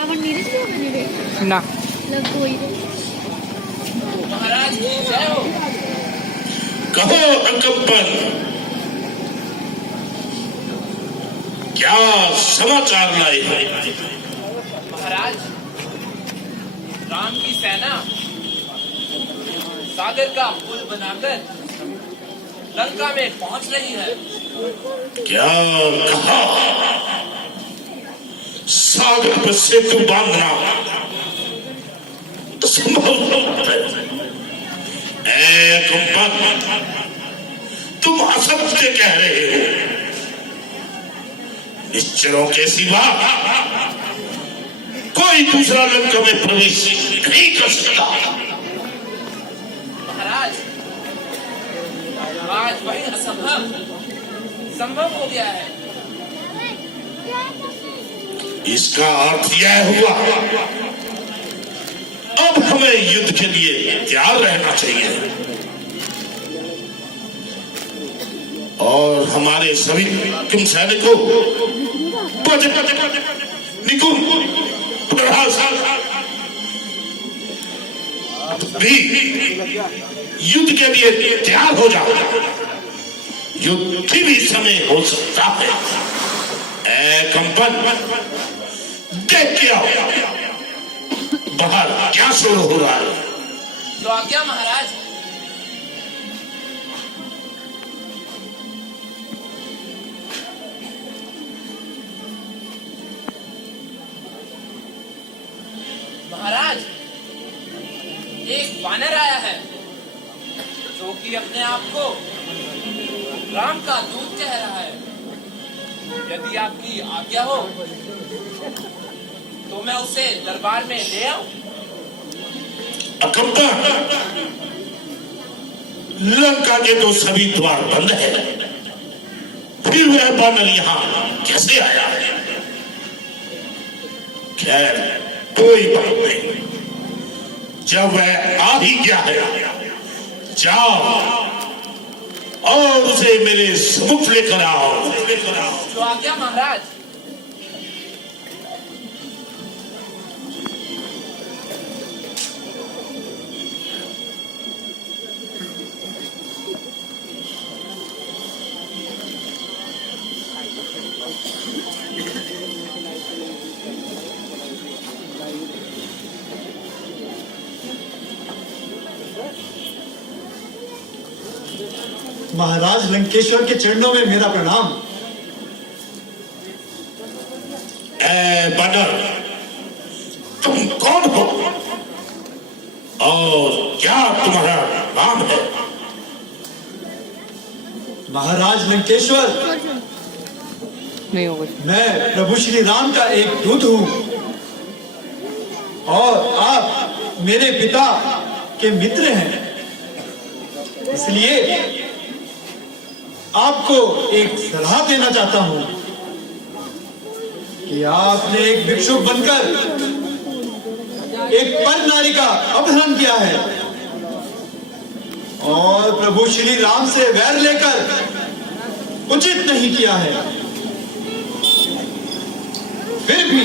रावण नीरज भी होगा नहीं देखा ना लग कोई महाराज जय हो। कहो अकबर, क्या समाचार लाए हैं? महाराज राम की सेना सागर का पुल बनाकर लंका में पहुंच रही है। क्या कहा? सागर पर सेतु बांधना तो संभव है। अकबर, तुम असत्य कह रहे हो। निश्चरों के सिवा कोई दूसरा लंका में प्रवेश नहीं कर सकता। महाराज आज वही असंभव संभव हो गया है। इसका अर्थ यह हुआ अब हमें युद्ध के लिए तैयार रहना चाहिए और हमारे सभी तुम सैनिकों निकुंज भी युद्ध के लिए तैयार हो जाओ। युद्ध भी समय हो सकता है। कंपन देख के आओ बाहर क्या शुरू हो रहा है। तो आज्ञा महाराज। महाराज एक वानर आया है जो कि अपने आप को राम का दूत कह रहा है। यदि आपकी आज्ञा हो तो मैं उसे दरबार में ले आऊं। अकबर, लंका के तो सभी द्वार बंद है, फिर वह वानर यहाँ कैसे आया है? खैर कोई बात नहीं, जब वह आ ही गया है जाओ और उसे मेरे सम्मुख लेकर आओ। तो आज्ञा महाराज। महाराज लंकेश्वर के चरणों में मेरा प्रणाम। वानर, तुम कौन हो और क्या तुम्हारा नाम है? महाराज लंकेश्वर, नहीं होगा। मैं प्रभु श्री राम का एक दूत हूँ और आप मेरे पिता के मित्र हैं, इसलिए आपको एक सलाह देना चाहता हूं कि आपने एक भिक्षुक बनकर एक पर नारी का अपहरण किया है और प्रभु श्री राम से वैर लेकर उचित नहीं किया है। फिर भी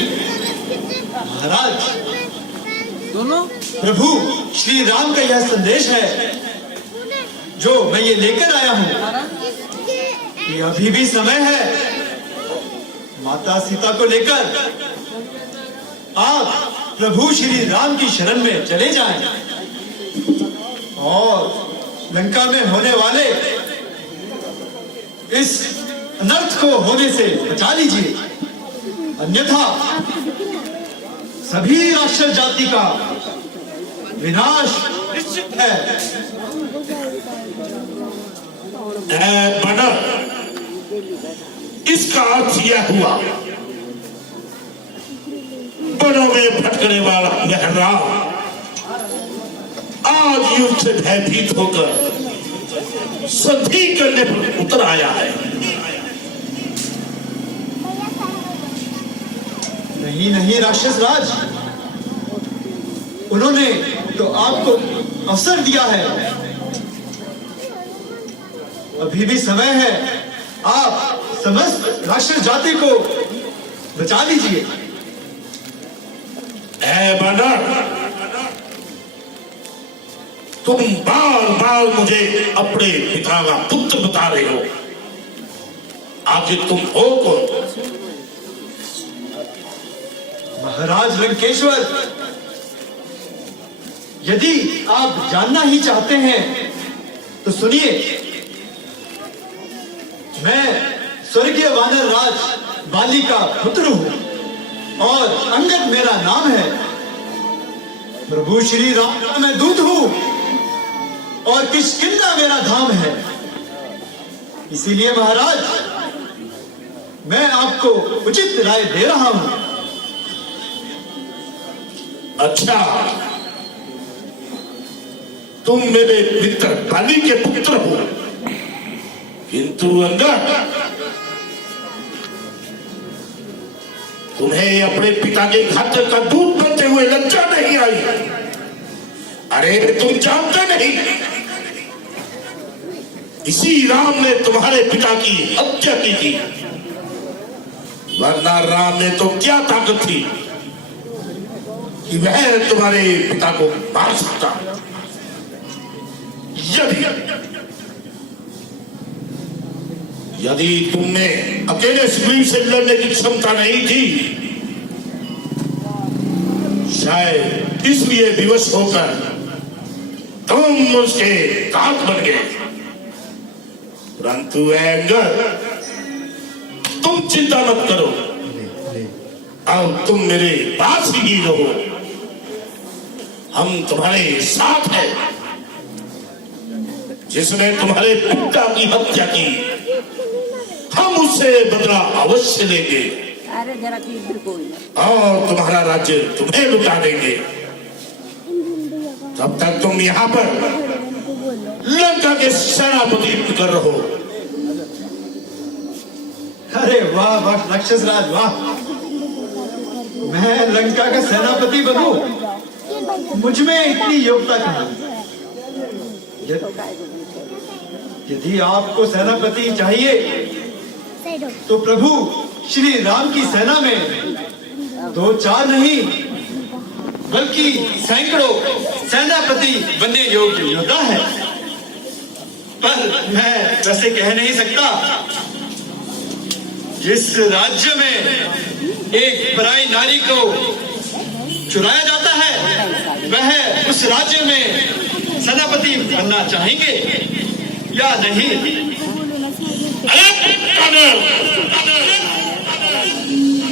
महाराज, दोनों प्रभु श्री राम का यह संदेश है जो मैं ये लेकर आया हूं कि अभी भी समय है। माता सीता को लेकर आप प्रभु श्री राम की शरण में चले जाएं और लंका में होने वाले इस अनर्थ को होने से बचा लीजिए, अन्यथा सभी राक्षस जाति का विनाश निश्चित है। वानर, इसका अर्थ यह हुआ वनों में भटकने वाला महराम आज युद्ध से भयभीत होकर संधि करने पर उतर आया है। नहीं नहीं राक्षस राज, उन्होंने तो आपको अवसर दिया है, अभी भी समय है, आप समस्त राक्षस जाति को बचा लीजिए। ऐ बानर, तुम बार बार मुझे अपने पिता का पुत्र बता रहे हो, आखिर तुम हो कौन? महाराज लंकेश्वर, यदि आप जानना ही चाहते हैं तो सुनिए। मैं स्वर्गीय वानर राज बाली का पुत्र हूं और अंगद मेरा नाम है। प्रभु श्री राम का मैं दूत हूं और किष्किंधा मेरा धाम है। इसीलिए महाराज, मैं आपको उचित राय दे रहा हूं। अच्छा, तुम मेरे मित्र बाली के पुत्र हो, किंतु अंगद, तुम्हें अपने पिता के खातर का दूध बनते हुए लज्जा नहीं आई? अरे तुम जानते नहीं, इसी राम ने तुम्हारे पिता की हत्या की थी, वरना राम ने तो क्या ताकत थी कि वह तुम्हारे पिता को मार सकता। यदि तुमने अकेले सुग्रीव से लड़ने की क्षमता नहीं थी, शायद इसलिए विवश होकर तुम उसके दांत बन गए। परंतु अंगद, तुम चिंता मत करो, अब तुम मेरे पास ही रहो, हम तुम्हारे साथ हैं। जिसने तुम्हारे पिता की हत्या की, हम उससे बदला अवश्य लेंगे और तुम्हारा राज्य तुम्हें लुटा देंगे। तब तक तुम यहाँ पर लंका के सेनापति कर रहो। अरे वाह वाह राक्षस राज, वाह! मैं लंका का सेनापति बनूं, मुझ में इतनी योग्यता कहाँ? यदि आपको सेनापति चाहिए तो प्रभु श्री राम की सेना में 2-4 नहीं बल्कि सैकड़ों सेनापति बनने योग्य योद्धा है। पर मैं वैसे कह नहीं सकता। जिस राज्य में एक पराई नारी को चुराया जाता है, वह उस राज्य में सेनापति बनना चाहेंगे या नहीं?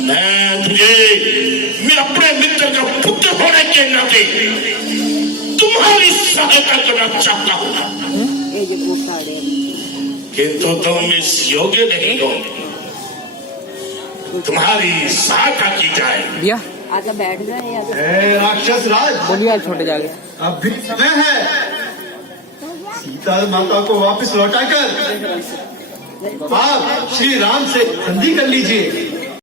मैं तुझे मैं अपने मित्र का पुत्र होने के नाते तुम्हारी सहायता करना चाहता हूँ, किंतु तुम इस योग्य नहीं हो। तुम्हारी सहायता की जाए। दिया आजा बैठ जाए। राक्षस राज, बोलिए छोटे जागे। अब भी समय है। सीता माता को वापस लौटाकर आप श्री राम से संधि कर लीजिए।